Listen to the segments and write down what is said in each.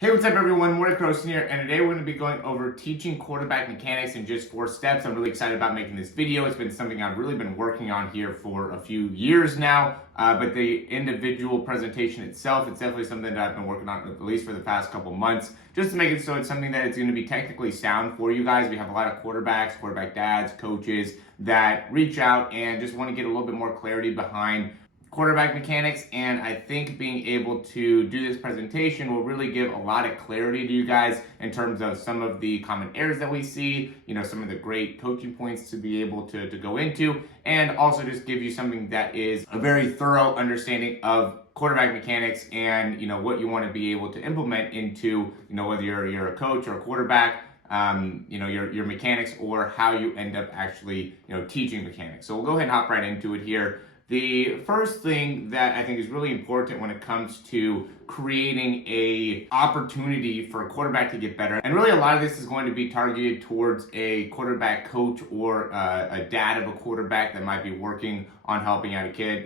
Hey, what's up everyone? Morey Croson here, and today we're going to be going over teaching quarterback mechanics in just 4 steps. I'm really excited about making this video. It's been something I've really been working on here for a few years now, but the individual presentation itself, it's definitely something that I've been working on at least for the past couple months, just to make it so it's something that it's going to be technically sound for you guys. We have a lot of quarterbacks, quarterback dads, coaches that reach out and just want to get a little bit more clarity behind quarterback mechanics, and I think being able to do this presentation will really give a lot of clarity to you guys in terms of some of the common errors that we see, some of the great coaching points to be able to go into, and also just give you something that is a very thorough understanding of quarterback mechanics and what you want to be able to implement into whether you're a coach or a quarterback, your mechanics, or how you end up actually teaching mechanics. So we'll go ahead and hop right into it here. The first thing that I think is really important when it comes to creating a opportunity for a quarterback to get better, and really a lot of this is going to be targeted towards a quarterback coach or a dad of a quarterback that might be working on helping out a kid.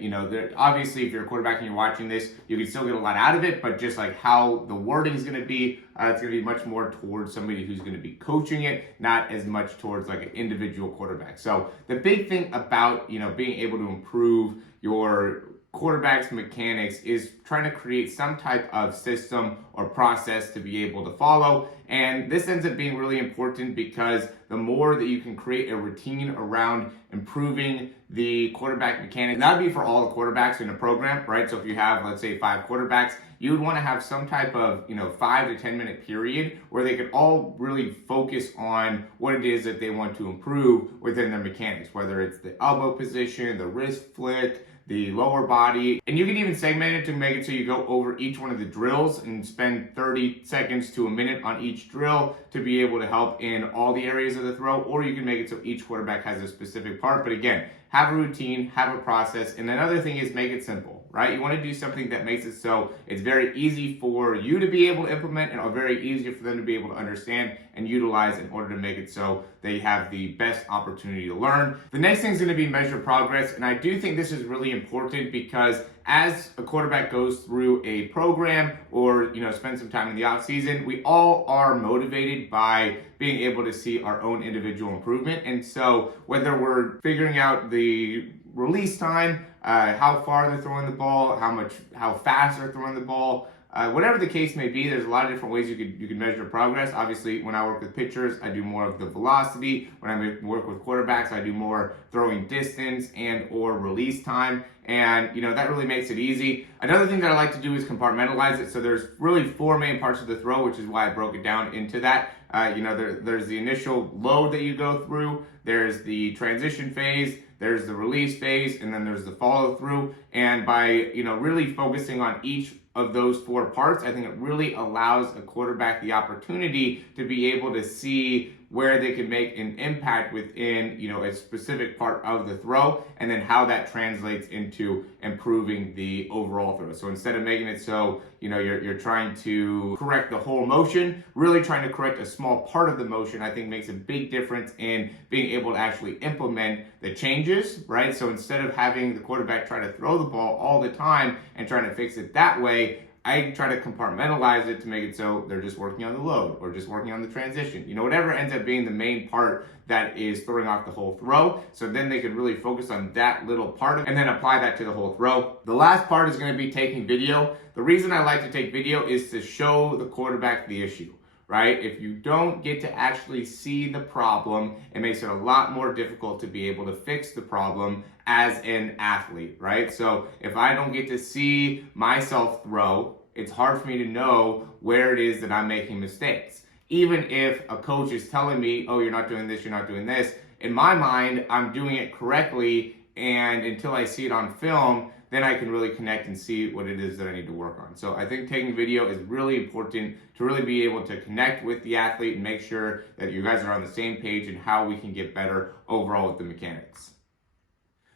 Obviously, if you're a quarterback and you're watching this, you can still get a lot out of it, but just like how the wording is going to be, it's going to be much more towards somebody who's going to be coaching it, not as much towards like an individual quarterback. So the big thing about being able to improve your quarterback's mechanics is trying to create some type of system or process to be able to follow. And this ends up being really important because the more that you can create a routine around improving the quarterback mechanic, that would be for all the quarterbacks in a program, right? So if you have, let's say, 5 quarterbacks, you would want to have some type of 5 to 10 minute period where they could all really focus on what it is that they want to improve within their mechanics, whether it's the elbow position, the wrist flick, the lower body. And you can even segment it to make it so you go over each one of the drills and spend 30 seconds to a minute on each drill to be able to help in all the areas of the throw, or you can make it so each quarterback has a specific part. But again, have a routine, have a process. And another thing is make it simple, right? You want to do something that makes it so it's very easy for you to be able to implement and very easy for them to be able to understand and utilize in order to make it so they have the best opportunity to learn. The next thing is going to be measure progress. And I do think this is really important because as a quarterback goes through a program or spend some time in the off season, we all are motivated by being able to see our own individual improvement. And so whether we're figuring out the release time, how far they're throwing the ball, how fast they're throwing the ball, whatever the case may be, there's a lot of different ways you could measure progress. Obviously, when I work with pitchers, I do more of the velocity. When I work with quarterbacks, I do more throwing distance and or release time. And that really makes it easy. Another thing that I like to do is compartmentalize it. So there's really 4 main parts of the throw, which is why I broke it down into that. There's the initial load that you go through. There's the transition phase. There's the release phase, and then there's the follow through. And by really focusing on each of those 4 parts, I think it really allows a quarterback the opportunity to be able to see where they can make an impact within a specific part of the throw, and then how that translates into improving the overall throw. So instead of making it so you're trying to correct the whole motion, really trying to correct a small part of the motion, I think makes a big difference in being able to actually implement the changes, right? So instead of having the quarterback try to throw the ball all the time and trying to fix it that way, I try to compartmentalize it to make it so they're just working on the load or just working on the transition. Whatever ends up being the main part that is throwing off the whole throw. So then they can really focus on that little part and then apply that to the whole throw. The last part is going to be taking video. The reason I like to take video is to show the quarterback the issue, right? If you don't get to actually see the problem, it makes it a lot more difficult to be able to fix the problem as an athlete, right? So if I don't get to see myself throw, it's hard for me to know where it is that I'm making mistakes. Even if a coach is telling me, oh, you're not doing this, you're not doing this, in my mind, I'm doing it correctly, and until I see it on film, then I can really connect and see what it is that I need to work on. So I think taking video is really important to really be able to connect with the athlete and make sure that you guys are on the same page and how we can get better overall with the mechanics.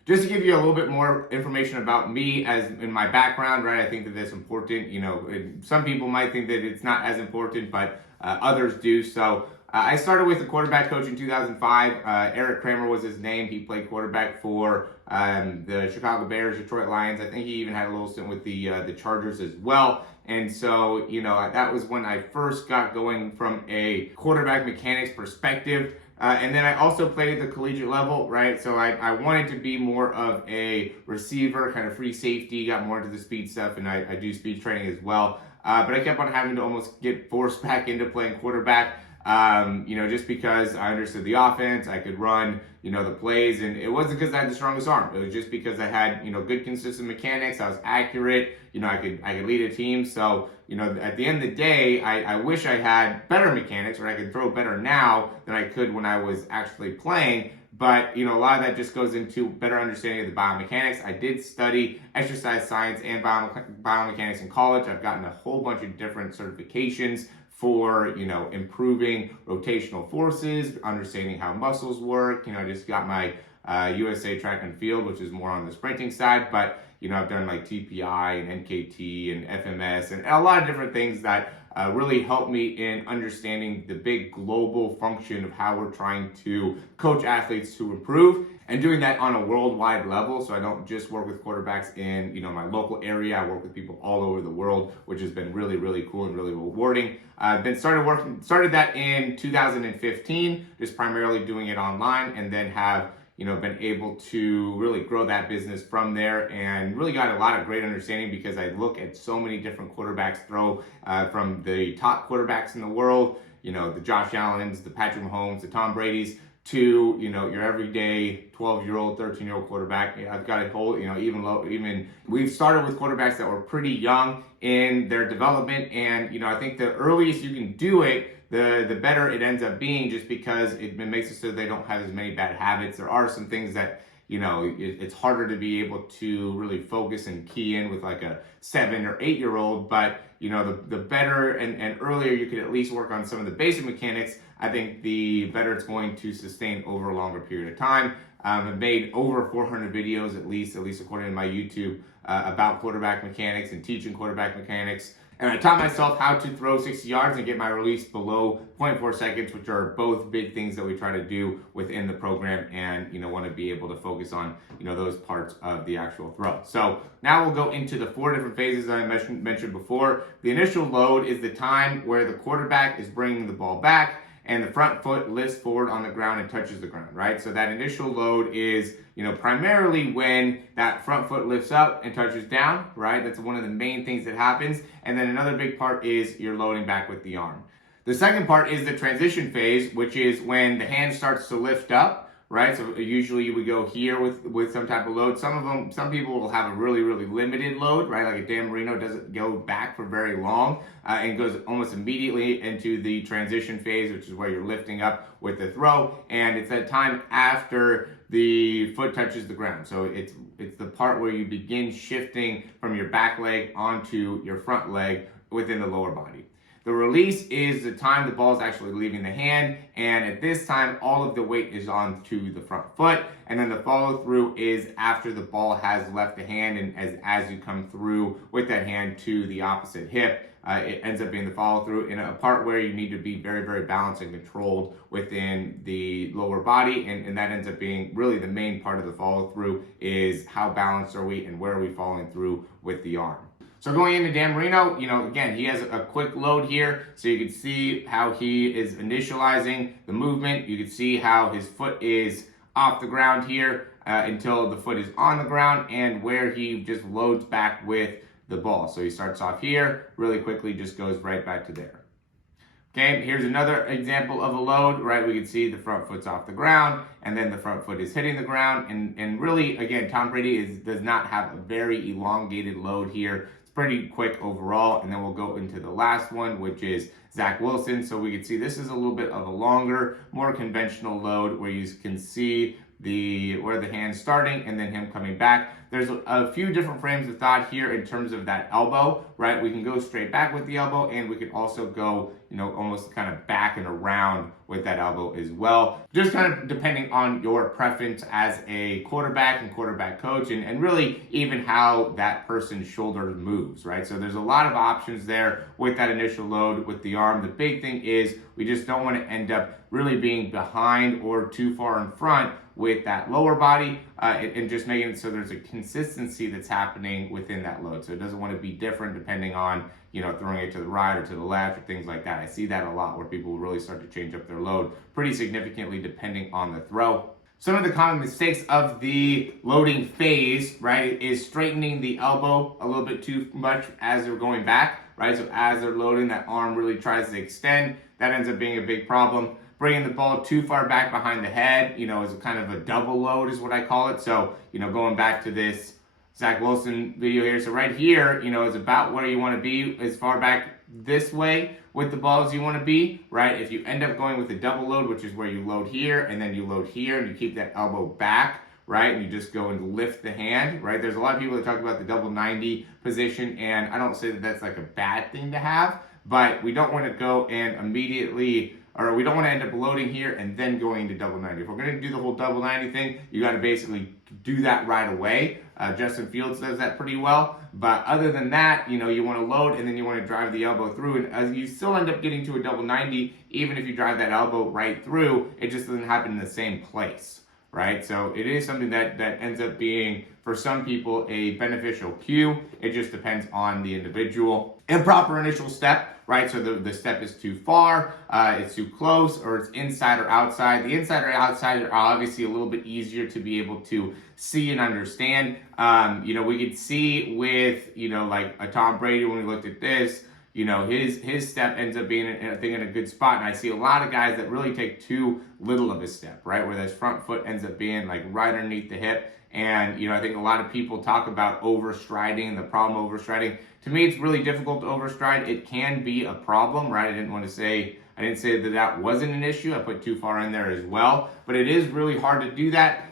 Just to give you a little bit more information about me as in my background, right? I think that that's important. Some people might think that it's not as important, but others do. So I started with a quarterback coach in 2005. Eric Kramer was his name. He played quarterback for the Chicago Bears, Detroit Lions. I think he even had a little stint with the Chargers as well. And so, that was when I first got going from a quarterback mechanics perspective. And then I also played at the collegiate level, right? So I wanted to be more of a receiver, kind of free safety, got more into the speed stuff, and I do speed training as well. But I kept on having to almost get forced back into playing quarterback, just because I understood the offense, I could run, the plays, and it wasn't because I had the strongest arm. It was just because I had, good consistent mechanics. I was accurate. I could lead a team. So, at the end of the day, I wish I had better mechanics, or I could throw better now than I could when I was actually playing. But, a lot of that just goes into better understanding of the biomechanics. I did study exercise science and biomechanics in college. I've gotten a whole bunch of different certifications for, improving rotational forces, understanding how muscles work. I just got my USA track and field, which is more on the sprinting side, but, I've done like TPI and NKT and FMS and a lot of different things that really help me in understanding the big global function of how we're trying to coach athletes to improve, and doing that on a worldwide level. So I don't just work with quarterbacks in, my local area. I work with people all over the world, which has been really, really cool and really rewarding. I've been started that in 2015, just primarily doing it online, and then have been able to really grow that business from there, and really got a lot of great understanding because I look at so many different quarterbacks throw, from the top quarterbacks in the world, the Josh Allens, the Patrick Mahomes, the Tom Brady's, to, your everyday 12-year-old, 13-year-old quarterback. I've got a whole, even we've started with quarterbacks that were pretty young in their development. And, I think the earliest you can do it, the better it ends up being, just because it makes it so they don't have as many bad habits. There are some things that, it's harder to be able to really focus and key in with like a 7 or 8-year-old, but, the better and earlier you can at least work on some of the basic mechanics, I think the better it's going to sustain over a longer period of time. I've made over 400 videos, at least according to my YouTube, about quarterback mechanics and teaching quarterback mechanics. And I taught myself how to throw 60 yards and get my release below 0.4 seconds, which are both big things that we try to do within the program, and, want to be able to focus on, those parts of the actual throw. So now we'll go into the 4 different phases that I mentioned before. The initial load is the time where the quarterback is bringing the ball back and the front foot lifts forward on the ground and touches the ground, right? So that initial load is, primarily when that front foot lifts up and touches down, right? That's one of the main things that happens. And then another big part is you're loading back with the arm. The second part is the transition phase, which is when the hand starts to lift up, right? So usually you would go here with some type of load. Some people will have a really, really limited load, right? Like a Dan Marino doesn't go back for very long, and goes almost immediately into the transition phase, which is where you're lifting up with the throw. And it's that time after the foot touches the ground. So it's the part where you begin shifting from your back leg onto your front leg within the lower body. The release is the time the ball is actually leaving the hand, and at this time, all of the weight is onto the front foot, and then the follow through is after the ball has left the hand, and as you come through with that hand to the opposite hip, it ends up being the follow through in a part where you need to be very, very balanced and controlled within the lower body, and that ends up being really the main part of the follow through, is how balanced are we and where are we following through with the arm. So going into Dan Marino, again, he has a quick load here, so you can see how he is initializing the movement. You can see how his foot is off the ground here until the foot is on the ground, and where he just loads back with the ball. So he starts off here, really quickly just goes right back to there. Okay, here's another example of a load, right? We can see the front foot's off the ground, and then the front foot is hitting the ground. And really, again, Tom Brady does not have a very elongated load here. It's pretty quick overall. And then we'll go into the last one, which is Zach Wilson. So we can see this is a little bit of a longer, more conventional load, where you can see where the hand's starting and then him coming back. There's a few different frames of thought here in terms of that elbow, right? We can go straight back with the elbow, and we can also go, almost kind of back and around with that elbow as well. Just kind of depending on your preference as a quarterback and quarterback coach, and really even how that person's shoulder moves, right? So there's a lot of options there with that initial load with the arm. The big thing is we just don't want to end up really being behind or too far in front with that lower body, and just making it so there's a consistency that's happening within that load. So it doesn't want to be different depending on, throwing it to the right or to the left or things like that. I see that a lot where people really start to change up their load pretty significantly depending on the throw. Some of the common mistakes of the loading phase, right, is straightening the elbow a little bit too much as they're going back, right? So as they're loading, that arm really tries to extend. That ends up being a big problem. Bringing the ball too far back behind the head, is a kind of a double load is what I call it. So, going back to this Zach Wilson video here. So right here, is about where you want to be as far back this way with the ball as you want to be, right? If you end up going with a double load, which is where you load here and then you load here and you keep that elbow back, right? And you just go and lift the hand, right? There's a lot of people that talk about the double 90 position, and I don't say that that's like a bad thing to have, but we don't want to go and immediately, or we don't want to end up loading here and then going into double 90. If we're going to do the whole double 90 thing, you got to basically do that right away. Justin Fields does that pretty well. But other than that, you want to load and then you want to drive the elbow through. And as you still end up getting to a double 90, even if you drive that elbow right through, it just doesn't happen in the same place, right? So it is something that ends up being, for some people, a beneficial cue. It just depends on the individual. Improper initial step, right? So the step is too far, it's too close, or it's inside or outside. The inside or outside are obviously a little bit easier to be able to see and understand. We could see with, like a Tom Brady when we looked at this, his step ends up being, I think, in a good spot. And I see a lot of guys that really take too little of a step, right? Where this front foot ends up being like right underneath the hip. And, I think a lot of people talk about overstriding and the problem overstriding. To me, it's really difficult to overstride. It can be a problem, right? I didn't say that wasn't an issue. I put too far in there as well. But it is really hard to do that,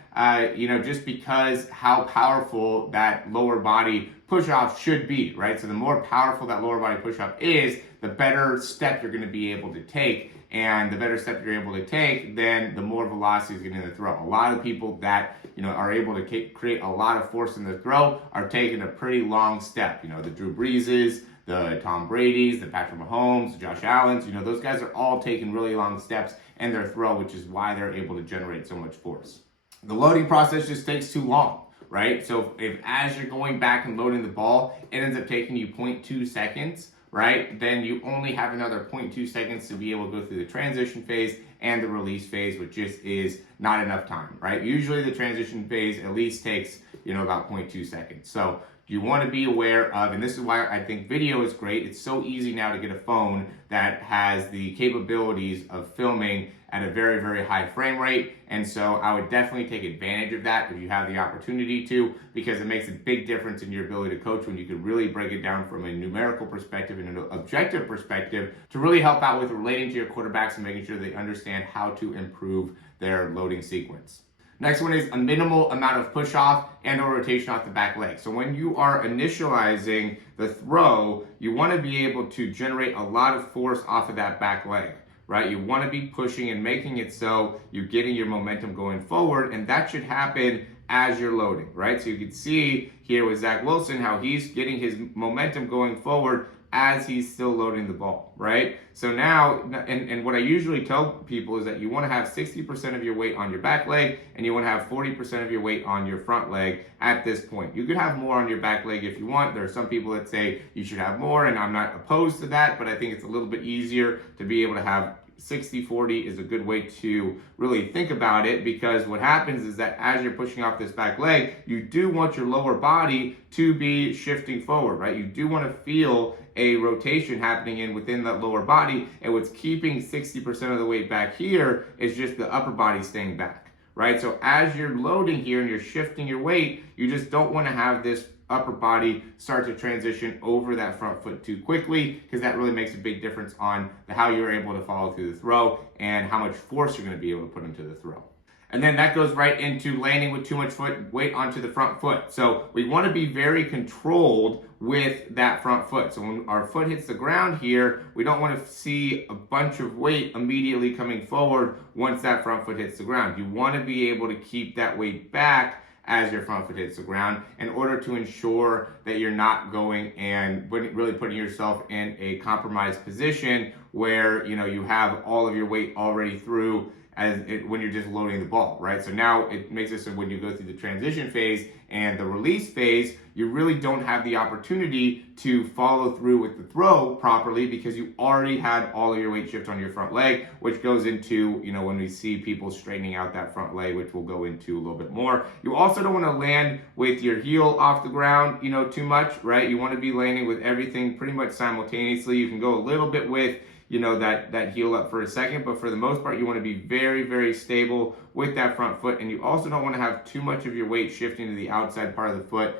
just because how powerful that lower body push-off should be, right? So the more powerful that lower body push-off is, the better step you're going to be able to take. And the better step you're able to take, then the more velocity is getting in the throw. A lot of people that are able to create a lot of force in the throw are taking a pretty long step. The Drew Breeses, the Tom Brady's, the Patrick Mahomes, the Josh Allen's. Those guys are all taking really long steps in their throw, which is why they're able to generate so much force. The loading process just takes too long, right? So if as you're going back and loading the ball, it ends up taking you 0.2 seconds, right? Then you only have another 0.2 seconds to be able to go through the transition phase and the release phase, which just is not enough time, right? Usually the transition phase at least takes, about 0.2 seconds. So you want to be aware of, and this is why I think video is great. It's so easy now to get a phone that has the capabilities of filming at a very, very high frame rate. And so I would definitely take advantage of that if you have the opportunity to, because it makes a big difference in your ability to coach when you can really break it down from a numerical perspective and an objective perspective to really help out with relating to your quarterbacks and making sure they understand how to improve their loading sequence. Next one is a minimal amount of push off and or rotation off the back leg. So when you are initializing the throw, you want to be able to generate a lot of force off of that back leg, right? You want to be pushing and making it so you're getting your momentum going forward, and that should happen as you're loading, right? So you can see here with Zach Wilson how he's getting his momentum going forward as he's still loading the ball, right? So now, and what I usually tell people is that you want to have 60% of your weight on your back leg and you want to have 40% of your weight on your front leg at this point. You could have more on your back leg if you want. There are some people that say you should have more, and I'm not opposed to that, but I think it's a little bit easier to be able to have 60-40 is a good way to really think about it, because what happens is that as you're pushing off this back leg, you do want your lower body to be shifting forward, right? You do want to feel a rotation happening within that lower body, and what's keeping 60% of the weight back here is just the upper body staying back, right? So as you're loading here and you're shifting your weight, you just don't want to have this upper body start to transition over that front foot too quickly, because that really makes a big difference on how you're able to follow through the throw and how much force you're going to be able to put into the throw. And then that goes right into landing with too much weight onto the front foot. So we want to be very controlled with that front foot. So when our foot hits the ground here, we don't want to see a bunch of weight immediately coming forward once that front foot hits the ground. You want to be able to keep that weight back as your front foot hits the ground in order to ensure that you're not going and really putting yourself in a compromised position where you have all of your weight already through when you're just loading the ball, right? So now it makes it so when you go through the transition phase and the release phase, you really don't have the opportunity to follow through with the throw properly because you already had all of your weight shift on your front leg, which goes into, when we see people straightening out that front leg, which we'll go into a little bit more. You also don't want to land with your heel off the ground, too much, right? You want to be landing with everything pretty much simultaneously. You can go a little bit with that heel up for a second, but for the most part, you want to be very, very stable with that front foot. And you also don't want to have too much of your weight shifting to the outside part of the foot,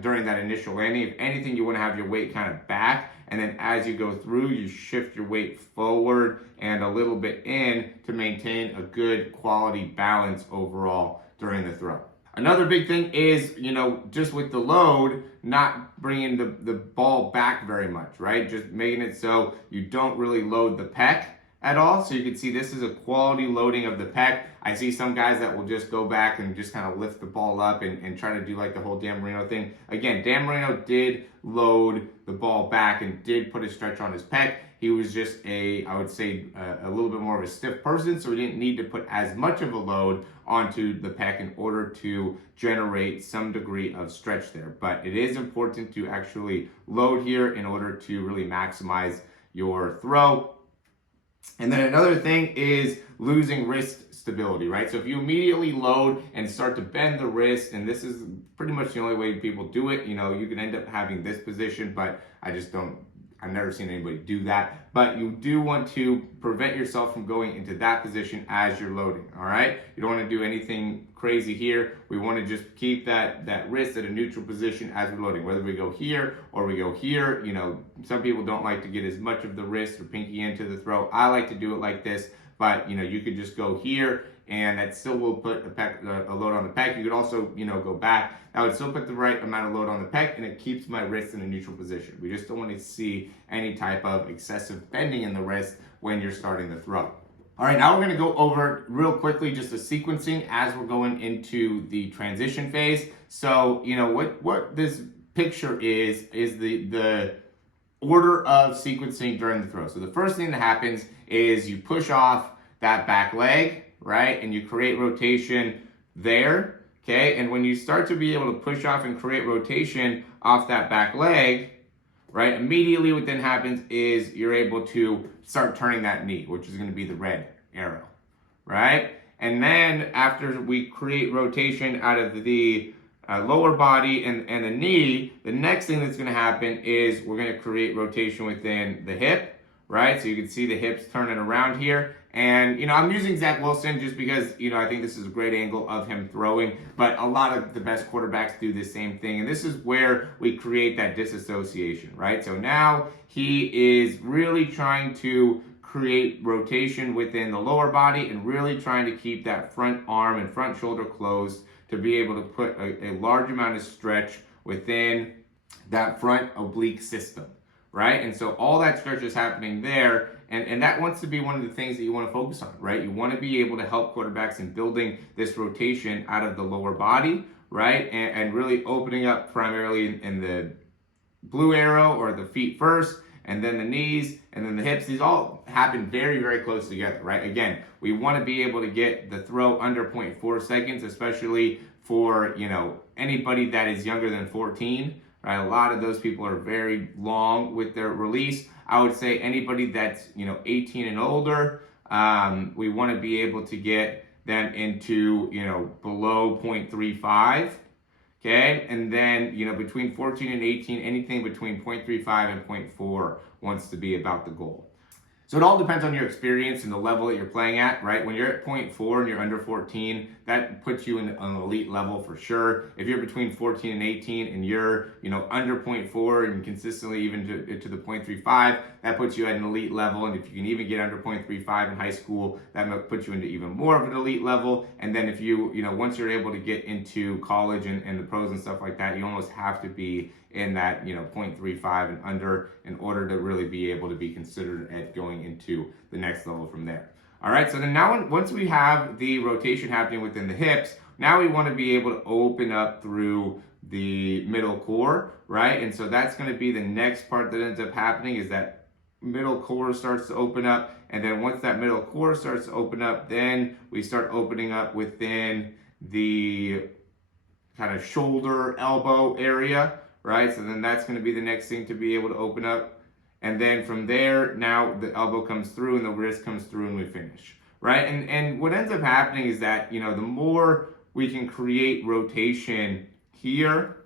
during that initial landing. If anything, you want to have your weight kind of back. And then as you go through, you shift your weight forward and a little bit in to maintain a good quality balance overall during the throw. Another big thing is, just with the load, not bringing the ball back very much, right? Just making it so you don't really load the pec at all. So you can see this is a quality loading of the pec. I see some guys that will just go back and just kind of lift the ball up and try to do like the whole Dan Marino thing. Again, Dan Marino did load the ball back and did put a stretch on his pec. He was just a little bit more of a stiff person, so he didn't need to put as much of a load onto the pec in order to generate some degree of stretch there. But it is important to actually load here in order to really maximize your throw. And then another thing is losing wrist stability, right? So if you immediately load and start to bend the wrist, and this is pretty much the only way people do it, you can end up having this position, but I've never seen anybody do that. But you do want to prevent yourself from going into that position as you're loading, all right? You don't want to do anything crazy here. We want to just keep that wrist at a neutral position as we're loading, whether we go here or we go here. Some people don't like to get as much of the wrist or pinky into the throw. I like to do it like this, but you could just go here and that still will put a load on the pec. You could also, go back. That would still put the right amount of load on the pec, and it keeps my wrist in a neutral position. We just don't want to see any type of excessive bending in the wrist when you're starting the throw. All right, now we're going to go over real quickly just the sequencing as we're going into the transition phase. So, what this picture is the order of sequencing during the throw. So the first thing that happens is you push off that back leg, right? And you create rotation there, okay? And when you start to be able to push off and create rotation off that back leg, right? Immediately what then happens is you're able to start turning that knee, which is gonna be the red arrow, right? And then after we create rotation out of the lower body and the knee, the next thing that's gonna happen is we're gonna create rotation within the hip, right? So you can see the hips turning around here. And, I'm using Zach Wilson just because, I think this is a great angle of him throwing, but a lot of the best quarterbacks do the same thing. And this is where we create that disassociation, right? So now he is really trying to create rotation within the lower body and really trying to keep that front arm and front shoulder closed to be able to put a large amount of stretch within that front oblique system, right? And so all that stretch is happening there. And that wants to be one of the things that you want to focus on, right? You want to be able to help quarterbacks in building this rotation out of the lower body, right? And really opening up primarily in the blue arrow or the feet first, and then the knees, and then the hips. These all happen very, very close together, right? Again, we want to be able to get the throw under 0.4 seconds, especially for, anybody that is younger than 14, right? A lot of those people are very long with their release. I would say anybody that's 18 and older, we want to be able to get them into below 0.35, okay? And then between 14 and 18, anything between 0.35 and 0.4 wants to be about the goal. So it all depends on your experience and the level that you're playing at, right? When you're at 0.4 and you're under 14, that puts you in an elite level for sure. If you're between 14 and 18 and you're, under 0.4 and consistently even to the 0.35, that puts you at an elite level. And if you can even get under 0.35 in high school, that might put you into even more of an elite level. And then if you, once you're able to get into college and the pros and stuff like that, you almost have to be in that 0.35 and under in order to really be able to be considered at going into the next level from there. All right, so then now once we have the rotation happening within the hips, now we want to be able to open up through the middle core, right? And so that's going to be the next part that ends up happening is that middle core starts to open up. And then once that middle core starts to open up, then we start opening up within the kind of shoulder, elbow area, right? So then that's going to be the next thing to be able to open up. And then from there, now the elbow comes through and the wrist comes through and we finish, right? And what ends up happening is that, the more we can create rotation here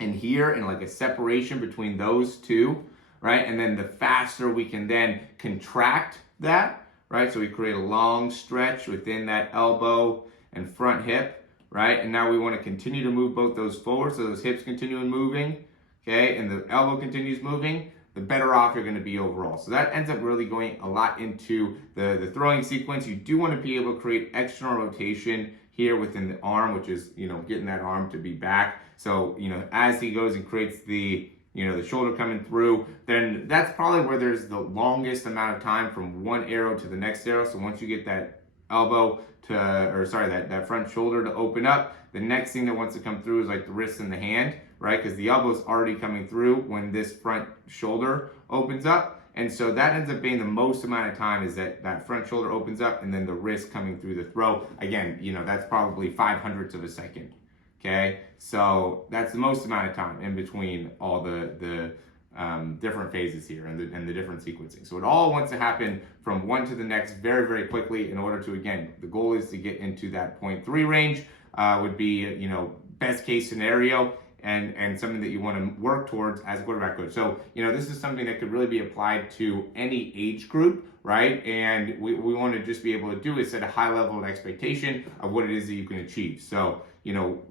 and like a separation between those two, right? And then the faster we can then contract that, right? So we create a long stretch within that elbow and front hip, right? And now we want to continue to move both those forward, so those hips continue moving, okay? And the elbow continues moving, the better off you're going to be overall. So that ends up really going a lot into the throwing sequence. You do want to be able to create external rotation here within the arm, which is, getting that arm to be back. So, as he goes and creates the shoulder coming through, then that's probably where there's the longest amount of time from one arrow to the next arrow. So once you get that elbow that front shoulder to open up, the next thing that wants to come through is like the wrist and the hand, right? Because the elbow's already coming through when this front shoulder opens up. And so that ends up being the most amount of time, is that front shoulder opens up and then the wrist coming through the throw. Again, that's probably 0.05 of a second. Okay, so that's the most amount of time in between all the different phases here and the different sequencing. So it all wants to happen from one to the next very, very quickly in order to, again, the goal is to get into that 0.3 range, would be, best case scenario, and something that you want to work towards as a quarterback coach. So, this is something that could really be applied to any age group, right? And we want to just be able to do is set a high level of expectation of what it is that you can achieve. So,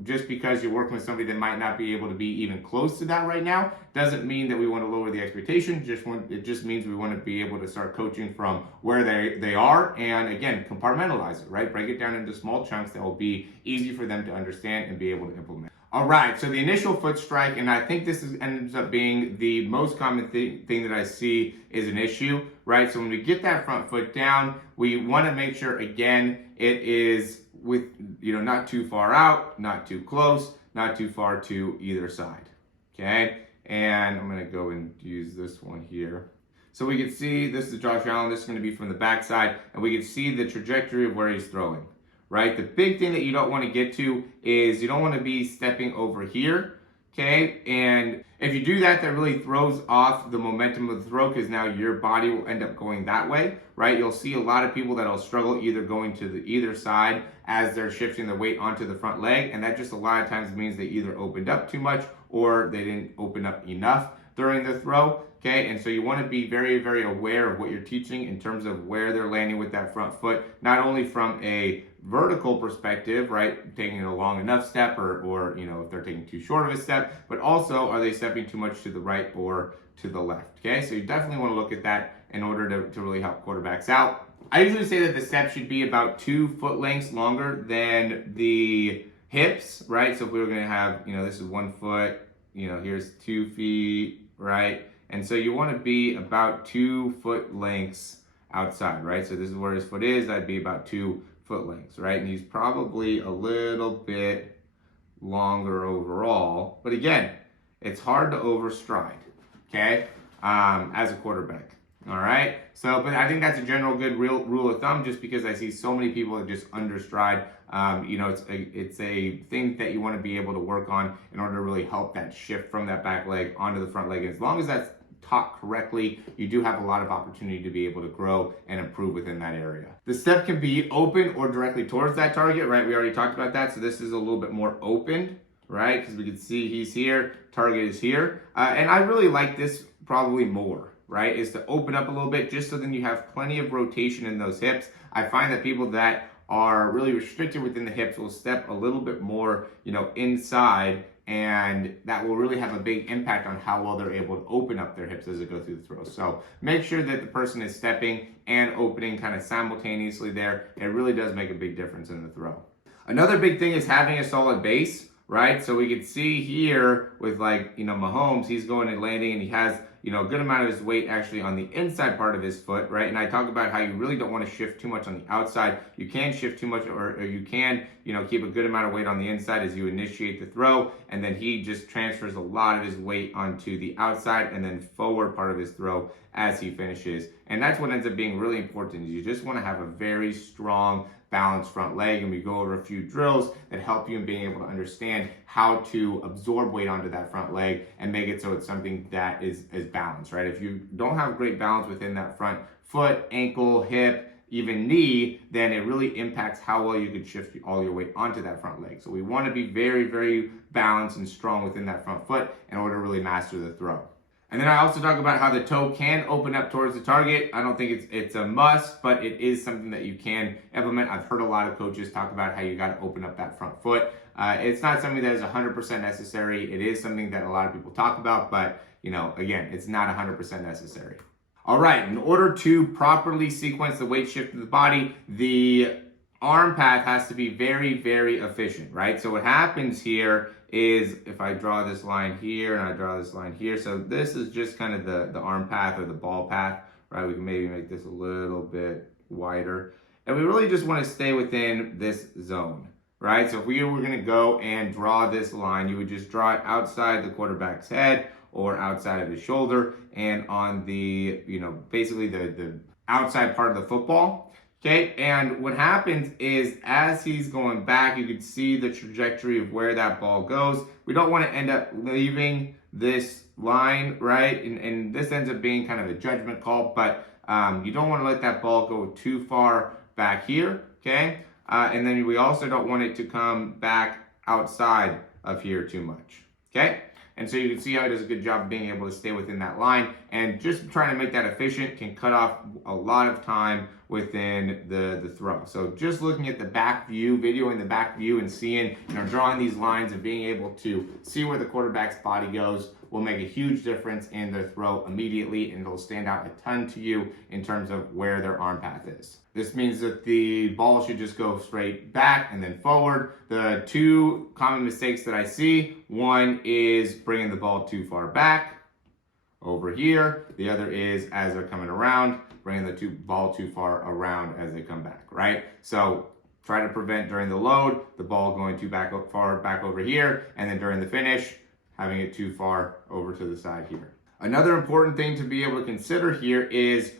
just because you're working with somebody that might not be able to be even close to that right now, doesn't mean that we want to lower the expectation. It just means we want to be able to start coaching from where they are, and again, compartmentalize it, right? Break it down into small chunks that will be easy for them to understand and be able to implement. All right, so the initial foot strike, and I think this ends up being the most common thing that I see is an issue, right? So when we get that front foot down, we want to make sure, again, it is with, not too far out, not too close, not too far to either side, okay? And I'm gonna go and use this one here. So we can see, this is Josh Allen, this is gonna be from the backside, and we can see the trajectory of where he's throwing, right? The big thing that you don't wanna get to is you don't wanna be stepping over here, okay? And if you do that, that really throws off the momentum of the throw, because now your body will end up going that way, right? You'll see a lot of people that'll struggle either going to the either side as they're shifting the weight onto the front leg, and that just a lot of times means they either opened up too much or they didn't open up enough during the throw, okay? And so you want to be very, very aware of what you're teaching in terms of where they're landing with that front foot, not only from a vertical perspective, right, taking a long enough step, or if they're taking too short of a step, but also are they stepping too much to the right or to the left, okay? So you definitely want to look at that in order to really help quarterbacks out. I usually say that the step should be about 2 foot lengths longer than the hips, right? So if we were going to have, this is 1 foot, here's 2 feet, right? And so you want to be about 2 foot lengths outside, right? So this is where his foot is, that'd be about 2 foot lengths, right? And he's probably a little bit longer overall, but again, it's hard to overstride, okay, as a quarterback. All right, so, but I think that's a general good rule of thumb, just because I see so many people that just understride. It's a thing that you want to be able to work on in order to really help that shift from that back leg onto the front leg. And as long as that's taught correctly, you do have a lot of opportunity to be able to grow and improve within that area. The step can be open or directly towards that target, right? We already talked about that, so this is a little bit more open, right? Because we can see he's here, target is here. And I really like this probably more, right, is to open up a little bit, just so then you have plenty of rotation in those hips. I find that people that are really restricted within the hips will step a little bit more, inside, and that will really have a big impact on how well they're able to open up their hips as they go through the throw. So make sure that the person is stepping and opening kind of simultaneously there. It really does make a big difference in the throw. Another big thing is having a solid base, right? So we can see here with Mahomes, he's going and landing, and he has a good amount of his weight actually on the inside part of his foot, right? And I talk about how you really don't want to shift too much on the outside. You can shift too much, or you can keep a good amount of weight on the inside as you initiate the throw, and then he just transfers a lot of his weight onto the outside and then forward part of his throw as he finishes. And that's what ends up being really important. You just want to have a very strong, balanced front leg, and we go over a few drills that help you in being able to understand how to absorb weight onto that front leg and make it so it's something that is balanced, right? If you don't have great balance within that front foot, ankle, hip, even knee, then it really impacts how well you can shift all your weight onto that front leg. So we want to be very, very balanced and strong within that front foot in order to really master the throw. And then I also talk about how the toe can open up towards the target. I don't think it's a must, but it is something that you can implement. I've heard a lot of coaches talk about how you got to open up that front foot. It's not something that is 100% necessary. It is something that a lot of people talk about, but again, it's not 100% necessary. All right, in order to properly sequence the weight shift of the body, the arm path has to be very, very efficient, right? So what happens here is if I draw this line here and I draw this line here, so this is just kind of the arm path or the ball path, right? We can maybe make this a little bit wider. And we really just want to stay within this zone, right? So if we were going to go and draw this line, you would just draw it outside the quarterback's head or outside of his shoulder and on the, basically the outside part of the football. Okay, and what happens is as he's going back, you can see the trajectory of where that ball goes. We don't want to end up leaving this line, right? And this ends up being kind of a judgment call, but you don't want to let that ball go too far back here, okay? And then we also don't want it to come back outside of here too much, okay? And so you can see how he does a good job of being able to stay within that line, and just trying to make that efficient can cut off a lot of time within the throw. So just looking at the back view, videoing the back view and seeing, drawing these lines and being able to see where the quarterback's body goes will make a huge difference in their throw immediately, and it'll stand out a ton to you in terms of where their arm path is. This means that the ball should just go straight back and then forward. The two common mistakes that I see, one is bringing the ball too far back over here. The other is as they're coming around, bringing the ball too far around as they come back, right? So try to prevent during the load, the ball going too far back over here, and then during the finish, having it too far over to the side here. Another important thing to be able to consider here is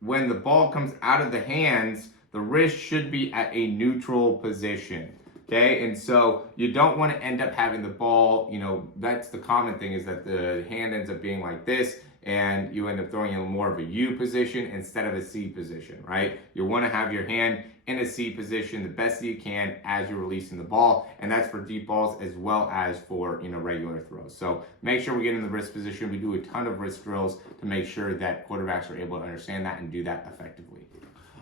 when the ball comes out of the hands, the wrist should be at a neutral position, okay? And so you don't want to end up having the ball, that's the common thing, is that the hand ends up being like this, and you end up throwing in more of a U position instead of a C position, right? You want to have your hand in a C position the best that you can as you're releasing the ball, and that's for deep balls as well as for regular throws. So make sure we get in the wrist position. We do a ton of wrist drills to make sure that quarterbacks are able to understand that and do that effectively.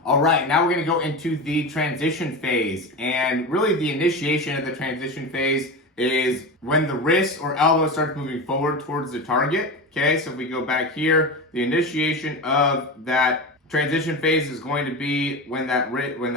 All right, now we're going to go into the transition phase, and really the initiation of the transition phase is when the wrist or elbow starts moving forward towards the target. Okay, so if we go back here, the initiation of that transition phase is going to be when that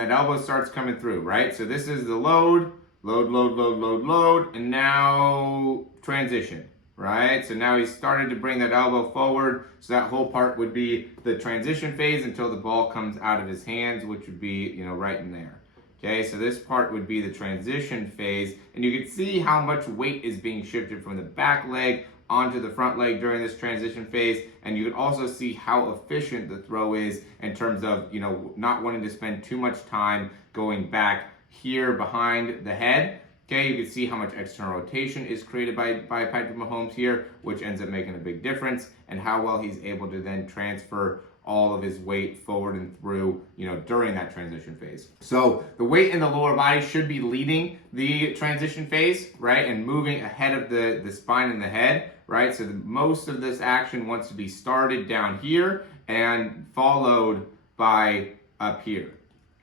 elbow starts coming through, right? So this is the load, and now transition, right? So now he's started to bring that elbow forward. So that whole part would be the transition phase until the ball comes out of his hands, which would be, right in there. Okay, so this part would be the transition phase, and you can see how much weight is being shifted from the back leg onto the front leg during this transition phase, and you can also see how efficient the throw is in terms of not wanting to spend too much time going back here behind the head. Okay, you can see how much external rotation is created by Patrick Mahomes here, which ends up making a big difference, and how well he's able to then transfer all of his weight forward and through, during that transition phase. So the weight in the lower body should be leading the transition phase, right? And moving ahead of the spine and the head, right? So most of this action wants to be started down here and followed by up here.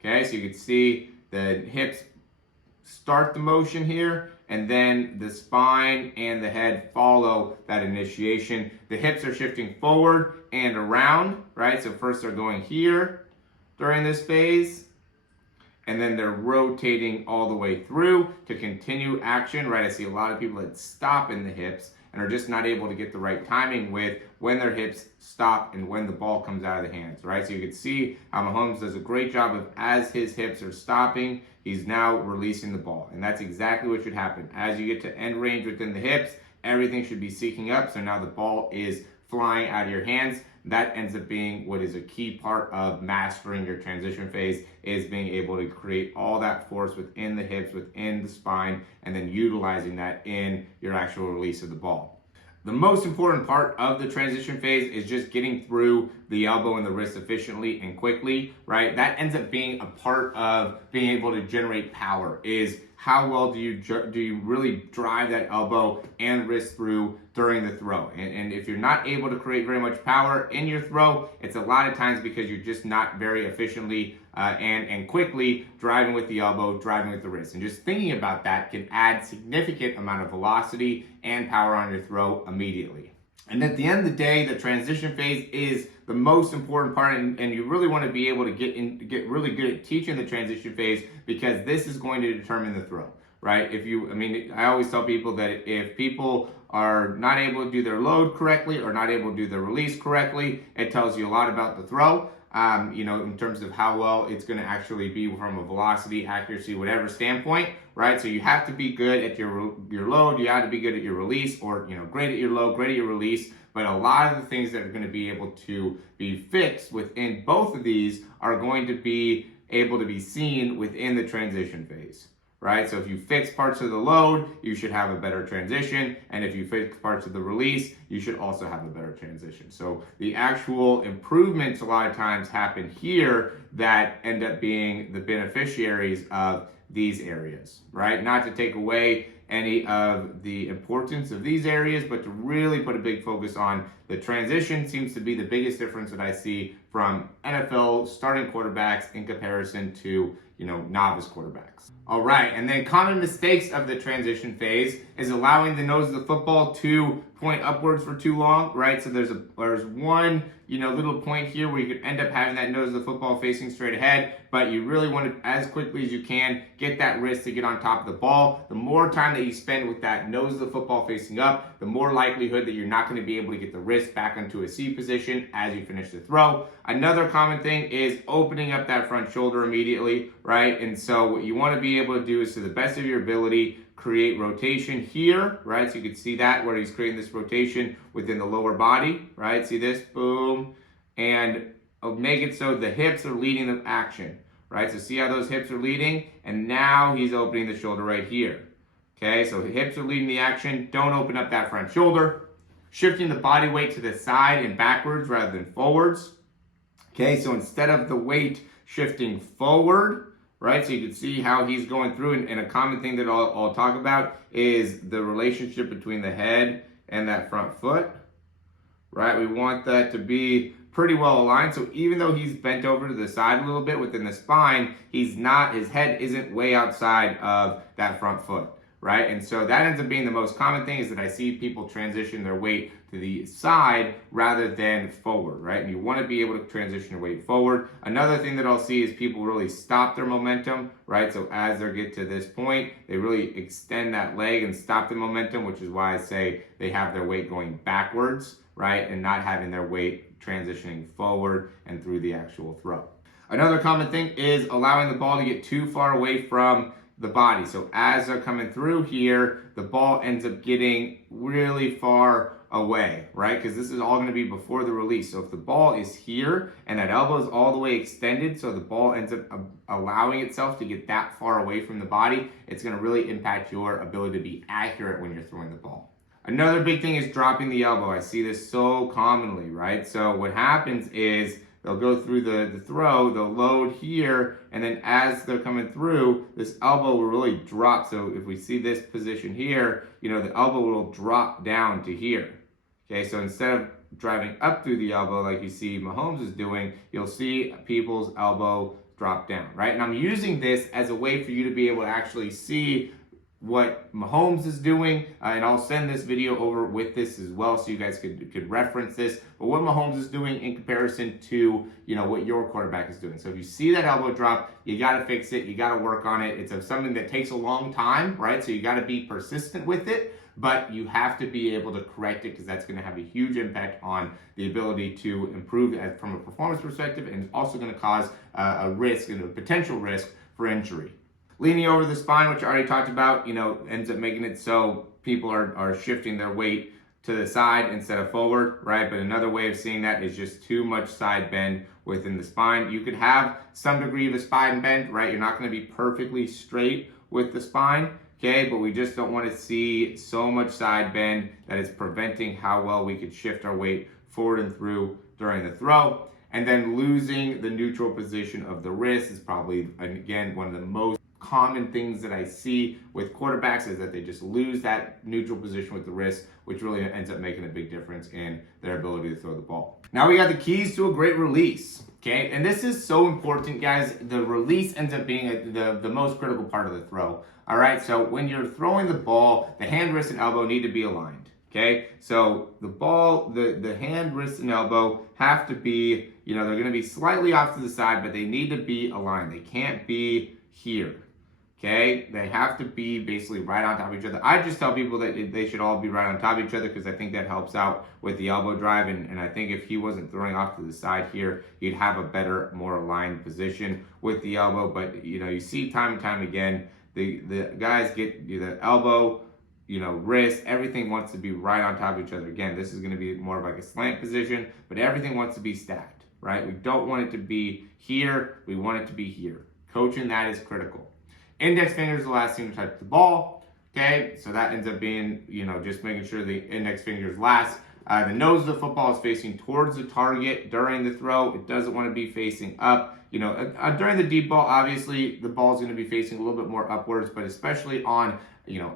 Okay, so you can see the hips start the motion here, and then the spine and the head follow that initiation. The hips are shifting forward and around, right? So first they're going here during this phase, and then they're rotating all the way through to continue action, right? I see a lot of people that stop in the hips and are just not able to get the right timing with when their hips stop and when the ball comes out of the hands, right? So you can see how Mahomes does a great job of, as his hips are stopping, he's now releasing the ball. And that's exactly what should happen. As you get to end range within the hips, everything should be seeking up. So now the ball is flying out of your hands. That ends up being what is a key part of mastering your transition phase, is being able to create all that force within the hips, within the spine, and then utilizing that in your actual release of the ball. The most important part of the transition phase is just getting through the elbow and the wrist efficiently and quickly, right? That ends up being a part of being able to generate power, is how well do you really drive that elbow and wrist through during the throw. And if you're not able to create very much power in your throw, it's a lot of times because you're just not very efficiently and quickly driving with the elbow, driving with the wrist. And just thinking about that can add significant amount of velocity and power on your throw immediately. And at the end of the day, the transition phase is the most important part, and you really want to be able to get really good at teaching the transition phase, because this is going to determine the throw, right? I always tell people that if people are not able to do their load correctly or not able to do their release correctly, it tells you a lot about the throw. In terms of how well it's going to actually be from a velocity, accuracy, whatever standpoint, right? So you have to be good at your load, you have to be good at your release, or, great at your load, great at your release. But a lot of the things that are going to be able to be fixed within both of these are going to be able to be seen within the transition phase, right? So if you fix parts of the load, you should have a better transition. And if you fix parts of the release, you should also have a better transition. So the actual improvements a lot of times happen here that end up being the beneficiaries of these areas, right? Not to take away any of the importance of these areas, but to really put a big focus on the transition. Seems to be the biggest difference that I see from NFL starting quarterbacks in comparison to, novice quarterbacks. All right, and then common mistakes of the transition phase is allowing the nose of the football to point upwards for too long, right? So there's one, little point here where you could end up having that nose of the football facing straight ahead, but you really want to, as quickly as you can, get that wrist to get on top of the ball. The more time that you spend with that nose of the football facing up, the more likelihood that you're not going to be able to get the wrist back into a C position as you finish the throw. Another common thing is opening up that front shoulder immediately, right? And so what you want to be able to do is, to the best of your ability, create rotation here, right? So you can see that where he's creating this rotation within the lower body, right? See this, boom, and make it so the hips are leading the action, right? So see how those hips are leading, and now he's opening the shoulder right here. Okay, so the hips are leading the action. Don't open up that front shoulder. Shifting the body weight to the side and backwards rather than forwards. Okay, so instead of the weight shifting forward, right? So you can see how he's going through, and a common thing that I'll talk about is the relationship between the head and that front foot, right? We want that to be pretty well aligned. So even though he's bent over to the side a little bit within the spine, his head isn't way outside of that front foot, right? And so that ends up being the most common thing, is that I see people transition their weight to the side rather than forward, right? And you want to be able to transition your weight forward. Another thing that I'll see is people really stop their momentum, right? So as they get to this point, they really extend that leg and stop the momentum, which is why I say they have their weight going backwards, right? And not having their weight transitioning forward and through the actual throw. Another common thing is allowing the ball to get too far away from the body. So as they're coming through here, the ball ends up getting really far away, right? Because this is all going to be before the release. So if the ball is here and that elbow is all the way extended, so the ball ends up allowing itself to get that far away from the body, it's going to really impact your ability to be accurate when you're throwing the ball. Another big thing is dropping the elbow. I see this so commonly, right? So what happens is they'll go through the throw, they'll load here, and then as they're coming through, this elbow will really drop. So if we see this position here, the elbow will drop down to here. Okay, so instead of driving up through the elbow like you see Mahomes is doing, you'll see people's elbow drop down, right? And I'm using this as a way for you to be able to actually see what Mahomes is doing, and I'll send this video over with this as well so you guys could reference this, but what Mahomes is doing in comparison to what your quarterback is doing. So if you see that elbow drop, you got to fix it, you got to work on it. It's something that takes a long time, right? So you got to be persistent with it, but you have to be able to correct it because that's going to have a huge impact on the ability to improve from a performance perspective, and it's also going to cause a risk and a potential risk for injury. Leaning over the spine, which I already talked about, ends up making it so people are shifting their weight to the side instead of forward, right? But another way of seeing that is just too much side bend within the spine. You could have some degree of a spine bend, right? You're not going to be perfectly straight with the spine, okay? But we just don't want to see so much side bend that it's preventing how well we could shift our weight forward and through during the throw. And then losing the neutral position of the wrist is probably, again, one of the most common things that I see with quarterbacks is that they just lose that neutral position with the wrist, which really ends up making a big difference in their ability to throw the ball. Now we got the keys to a great release, okay? And this is so important, guys. The release ends up being the most critical part of the throw, all right? So when you're throwing the ball, the hand, wrist, and elbow need to be aligned, okay? So the ball, the hand, wrist, and elbow have to be, they're gonna be slightly off to the side, but they need to be aligned. They can't be here. Okay, they have to be basically right on top of each other. I just tell people that they should all be right on top of each other because I think that helps out with the elbow drive. And I think if he wasn't throwing off to the side here, he'd have a better, more aligned position with the elbow. But, you see time and time again, the guys get the elbow, wrist, everything wants to be right on top of each other. Again, this is going to be more of like a slant position, but everything wants to be stacked, right? We don't want it to be here. We want it to be here. Coaching that is critical. Index finger is the last thing to touch the ball, okay? So that ends up being, just making sure the index finger is last. The nose of the football is facing towards the target during the throw. It doesn't want to be facing up. During the deep ball, obviously, the ball is going to be facing a little bit more upwards, but especially on,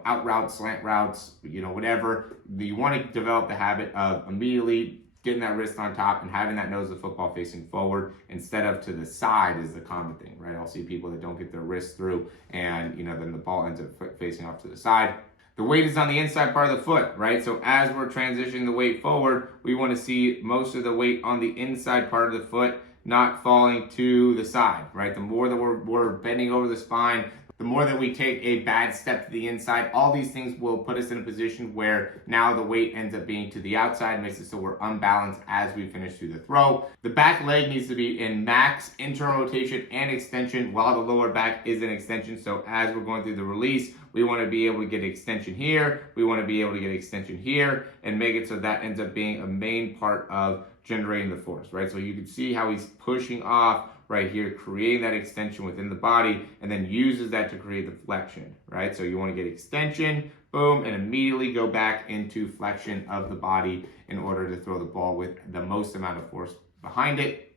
out routes, slant routes, whatever, you want to develop the habit of immediately getting that wrist on top and having that nose of the football facing forward instead of to the side is the common thing, right? I'll see people that don't get their wrist through and, then the ball ends up facing off to the side. The weight is on the inside part of the foot, right? So as we're transitioning the weight forward, we want to see most of the weight on the inside part of the foot, not falling to the side, right? The more that we're bending over the spine, the more that we take a bad step to the inside, all these things will put us in a position where now the weight ends up being to the outside, makes it so we're unbalanced as we finish through the throw. The back leg needs to be in max internal rotation and extension while the lower back is in extension. So as we're going through the release, we want to be able to get extension here. We want to be able to get extension here and make it so that ends up being a main part of generating the force, right? So you can see how he's pushing off right here, creating that extension within the body, and then uses that to create the flexion, right? So you want to get extension, boom, and immediately go back into flexion of the body in order to throw the ball with the most amount of force behind it.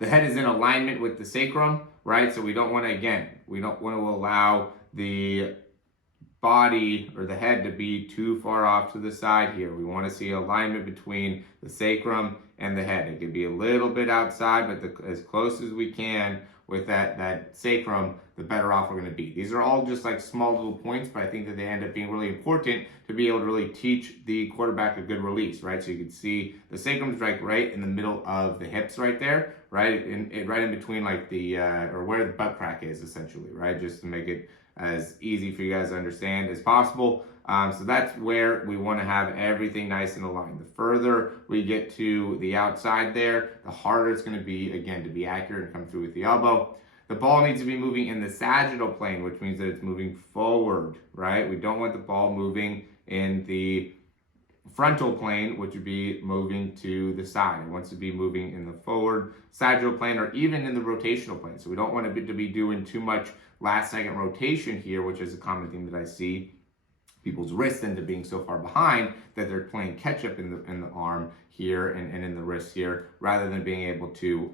The head is in alignment with the sacrum, right? So we don't want to allow the body or the head to be too far off to the side here. We want to see alignment between the sacrum and the head. It could be a little bit outside, but as close as we can with that sacrum, the better off we're going to be. These are all just like small little points, but I think that they end up being really important to be able to really teach the quarterback a good release, right? So you can see the sacrum's right in the middle of the hips right there, right? Right in between like or where the butt crack is essentially, right? Just to make it as easy for you guys to understand as possible. So that's where we want to have everything nice and aligned. The further we get to the outside there, the harder it's going to be, again, to be accurate and come through with the elbow. The ball needs to be moving in the sagittal plane, which means that it's moving forward, right? We don't want the ball moving in the frontal plane, which would be moving to the side. It wants to be moving in the forward sagittal plane or even in the rotational plane. So we don't want it to be doing too much last second rotation here, which is a common thing that I see. People's wrists end up being so far behind that they're playing catch up in the arm here and in the wrist here, rather than being able to,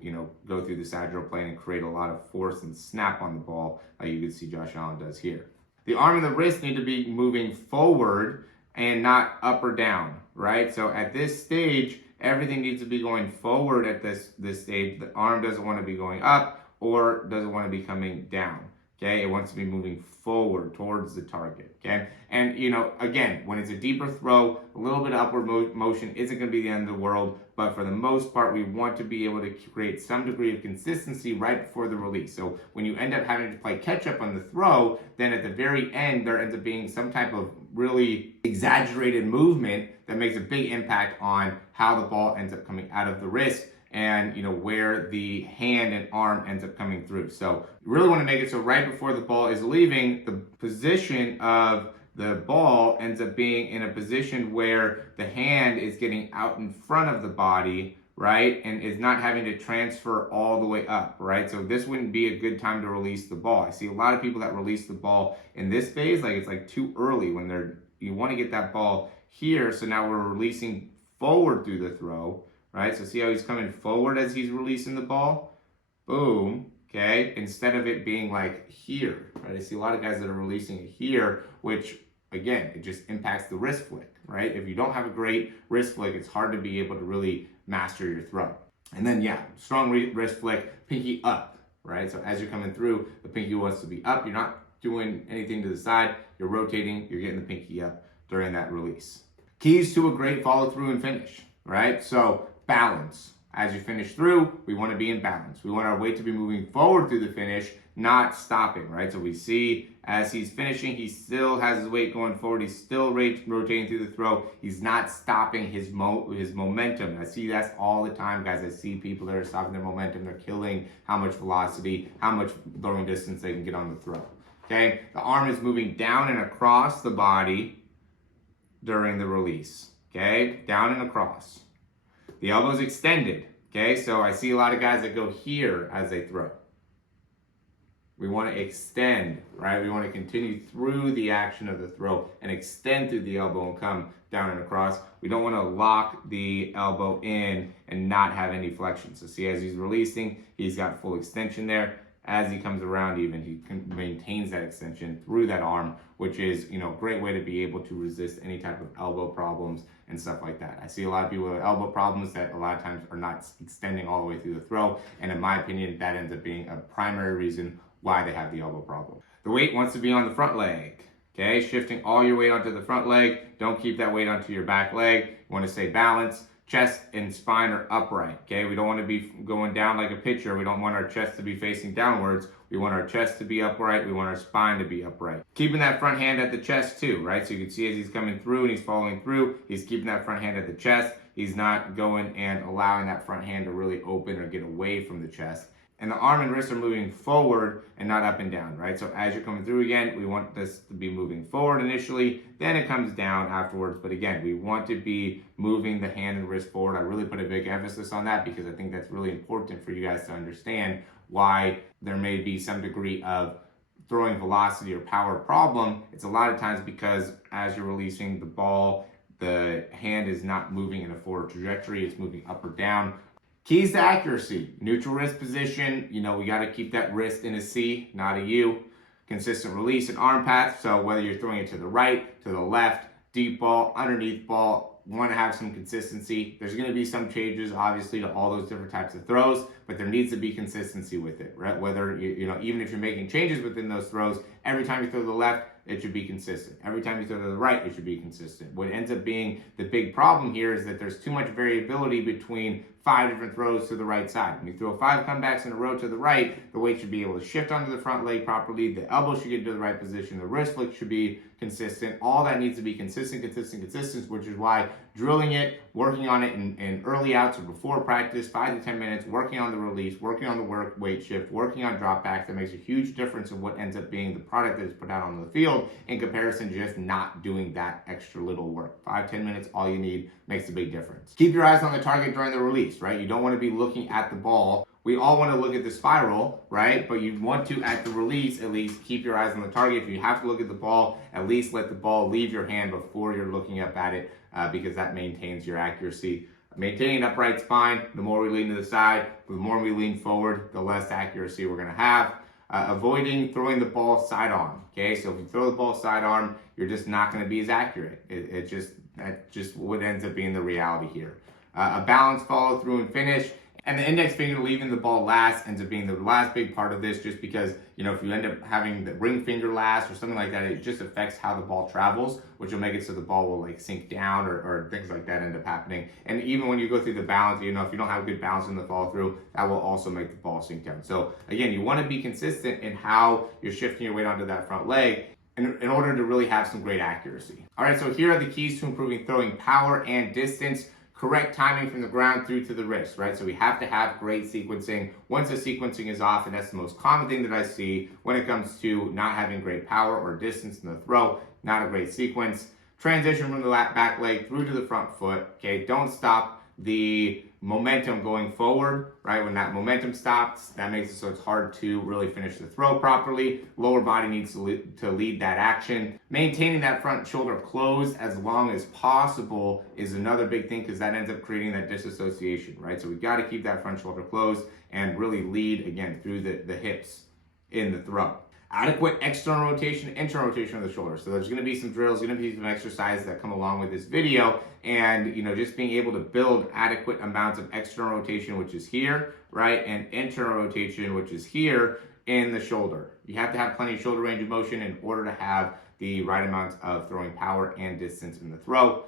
go through the sagittal plane and create a lot of force and snap on the ball, like you can see Josh Allen does here. The arm and the wrist need to be moving forward and not up or down, right? So at this stage, everything needs to be going forward at this stage. The arm doesn't want to be going up or doesn't want to be coming down. Okay, it wants to be moving forward towards the target, okay? And, again, when it's a deeper throw, a little bit of upward motion isn't going to be the end of the world, but for the most part, we want to be able to create some degree of consistency right before the release. So when you end up having to play catch up on the throw, then at the very end, there ends up being some type of really exaggerated movement that makes a big impact on how the ball ends up coming out of the wrist and where the hand and arm ends up coming through. So you really want to make it so right before the ball is leaving, the position of the ball ends up being in a position where the hand is getting out in front of the body, right? And is not having to transfer all the way up, right? So this wouldn't be a good time to release the ball. I see a lot of people that release the ball in this phase, like it's like too early when you want to get that ball here. So now we're releasing forward through the throw, right? So see how he's coming forward as he's releasing the ball? Boom, okay? Instead of it being like here, right? I see a lot of guys that are releasing it here, which again, it just impacts the wrist flick, right? If you don't have a great wrist flick, it's hard to be able to really master your throw. And then, yeah, strong wrist flick, pinky up, right? So as you're coming through, the pinky wants to be up. You're not doing anything to the side. You're rotating. You're getting the pinky up during that release. Keys to a great follow through and finish, right? So balance. As you finish through, we want to be in balance. We want our weight to be moving forward through the finish, not stopping, right? So we see as he's finishing, he still has his weight going forward. He's still rotating through the throw. He's not stopping his momentum. I see that's all the time, guys. I see people that are stopping their momentum. They're killing how much velocity, how much throwing distance they can get on the throw, okay? The arm is moving down and across the body during the release, okay? Down and across. The elbow's extended, okay? So I see a lot of guys that go here as they throw. We want to extend, right? We want to continue through the action of the throw and extend through the elbow and come down and across. We don't want to lock the elbow in and not have any flexion. So see, as he's releasing, he's got full extension there. As he comes around even, he maintains that extension through that arm, which is, a great way to be able to resist any type of elbow problems and stuff like that. I see a lot of people with elbow problems that a lot of times are not extending all the way through the throw. And in my opinion, that ends up being a primary reason why they have the elbow problem. The weight wants to be on the front leg, okay? Shifting all your weight onto the front leg. Don't keep that weight onto your back leg. You want to stay balanced. Chest and spine are upright, okay? We don't want to be going down like a pitcher. We don't want our chest to be facing downwards. We want our chest to be upright. We want our spine to be upright. Keeping that front hand at the chest too, right? So you can see as he's coming through and he's following through, he's keeping that front hand at the chest. He's not going and allowing that front hand to really open or get away from the chest. And the arm and wrist are moving forward and not up and down, right? So as you're coming through again, we want this to be moving forward initially, then it comes down afterwards. But again, we want to be moving the hand and wrist forward. I really put a big emphasis on that because I think that's really important for you guys to understand why there may be some degree of throwing velocity or power problem. It's a lot of times because as you're releasing the ball, the hand is not moving in a forward trajectory, it's moving up or down. Keys to accuracy, neutral wrist position. We got to keep that wrist in a C, not a U. Consistent release and arm path. So whether you're throwing it to the right, to the left, deep ball, underneath ball, want to have some consistency. There's going to be some changes, obviously, to all those different types of throws, but there needs to be consistency with it, right? Whether, even if you're making changes within those throws, every time you throw to the left, it should be consistent. Every time you throw to the right, it should be consistent. What ends up being the big problem here is that there's too much variability between 5 different throws to the right side. When you throw 5 comebacks in a row to the right, the weight should be able to shift onto the front leg properly. The elbow should get into the right position. The wrist flick should be consistent. All that needs to be consistent, which is why drilling it, working on it in early outs or before practice, 5 to 10 minutes, working on the release, working on the weight shift, working on drop backs, that makes a huge difference in what ends up being the product that is put out on the field in comparison to just not doing that extra little work. 5-10 minutes, all you need, makes a big difference. Keep your eyes on the target during the release, right? You don't want to be looking at the ball. We all want to look at the spiral, right? But you want to, at the release, at least keep your eyes on the target. If you have to look at the ball, at least let the ball leave your hand before you're looking up at it, because that maintains your accuracy. Maintaining an upright spine, the more we lean to the side, the more we lean forward, the less accuracy we're going to have. Avoiding throwing the ball sidearm, okay? So if you throw the ball sidearm, you're just not going to be as accurate. That's just what ends up being the reality here. A balanced follow through and finish. And the index finger leaving the ball last ends up being the last big part of this, just because, if you end up having the ring finger last or something like that, it just affects how the ball travels, which will make it so the ball will like sink down or things like that end up happening. And even when you go through the balance, if you don't have good balance in the follow through, that will also make the ball sink down. So again, you want to be consistent in how you're shifting your weight onto that front leg in order to really have some great accuracy. All right, so here are the keys to improving throwing power and distance. Correct timing from the ground through to the wrist, right? So we have to have great sequencing. Once the sequencing is off, and that's the most common thing that I see when it comes to not having great power or distance in the throw, not a great sequence. Transition from the back leg through to the front foot, okay? Don't stop the momentum going forward, right? When that momentum stops, that makes it so it's hard to really finish the throw properly. Lower body needs to lead that action. Maintaining that front shoulder closed as long as possible is another big thing, because that ends up creating that disassociation, right? So we got to keep that front shoulder closed and really lead, again, through the hips in the throw. Adequate external rotation, internal rotation of the shoulder. So there's going to be some drills, going to be some exercises that come along with this video, and just being able to build adequate amounts of external rotation, which is here, right, and internal rotation, which is here in the shoulder. You have to have plenty of shoulder range of motion in order to have the right amount of throwing power and distance in the throw.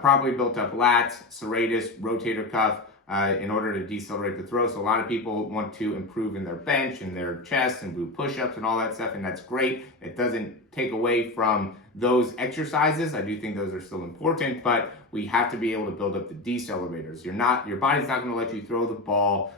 Properly built up lats, serratus, rotator cuff, in order to decelerate the throw. So a lot of people want to improve in their bench and their chest and do push-ups and all that stuff, and that's great. It doesn't take away from those exercises. I do think those are still important, but we have to be able to build up the decelerators. Your body's not going to let you throw the ball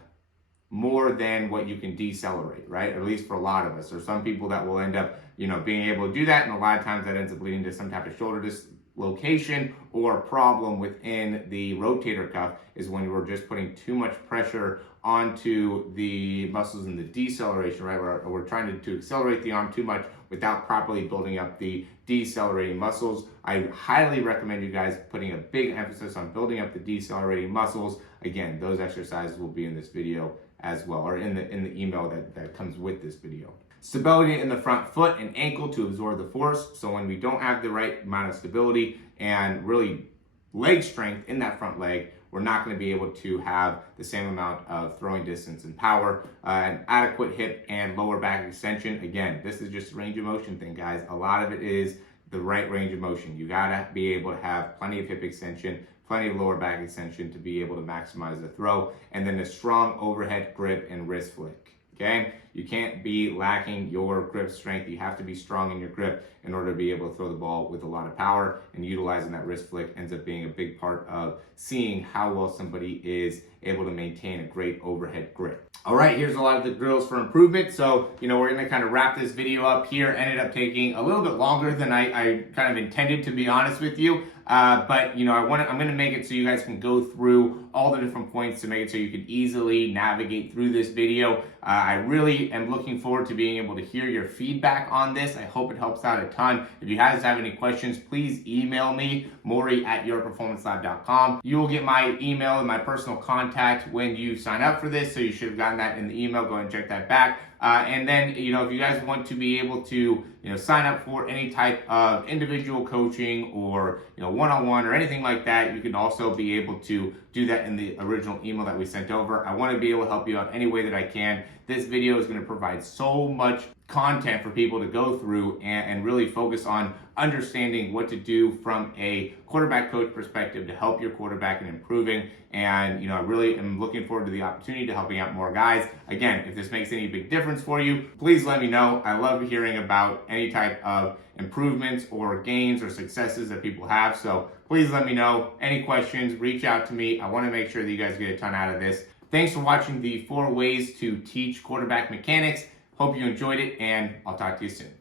more than what you can decelerate, right? Or at least for a lot of us. Or some people that will end up, being able to do that, and a lot of times that ends up leading to some type of shoulder dislocation or problem within the rotator cuff, is when we're just putting too much pressure onto the muscles in the deceleration, right? We're trying to accelerate the arm too much without properly building up the decelerating muscles. I highly recommend you guys putting a big emphasis on building up the decelerating muscles. Again, those exercises will be in this video as well, or in the email that comes with this video. Stability in the front foot and ankle to absorb the force. So when we don't have the right amount of stability and really leg strength in that front leg, we're not going to be able to have the same amount of throwing distance and power. An adequate hip and lower back extension. Again, this is just a range of motion thing, guys. A lot of it is the right range of motion. You got to be able to have plenty of hip extension, plenty of lower back extension to be able to maximize the throw, and then a strong overhead grip and wrist flick. Okay, you can't be lacking your grip strength. You have to be strong in your grip in order to be able to throw the ball with a lot of power, and utilizing that wrist flick ends up being a big part of seeing how well somebody is able to maintain a great overhead grip. All right, here's a lot of the drills for improvement. So, we're gonna kind of wrap this video up here. Ended up taking a little bit longer than I kind of intended, to be honest with you. But I'm gonna make it so you guys can go through all the different points to make it so you can easily navigate through this video. I really am looking forward to being able to hear your feedback on this. I hope it helps out a ton. If you guys have any questions, please email me, Morey@yourperformancelab.com. You will get my email and my personal contact when you sign up for this, so you should have gotten that in the email. Go and check that back. And then, if you guys want to be able to, sign up for any type of individual coaching or, one-on-one or anything like that, you can also be able to do that in the original email that we sent over. I want to be able to help you out any way that I can. This video is going to provide so much content for people to go through and really focus on understanding what to do from a quarterback coach perspective to help your quarterback in improving. And, I really am looking forward to the opportunity to helping out more guys. Again, if this makes any big difference for you, please let me know. I love hearing about any type of improvements or gains or successes that people have. So please let me know. Any questions, reach out to me. I want to make sure that you guys get a ton out of this. Thanks for watching the 4 ways to teach quarterback mechanics. Hope you enjoyed it, and I'll talk to you soon.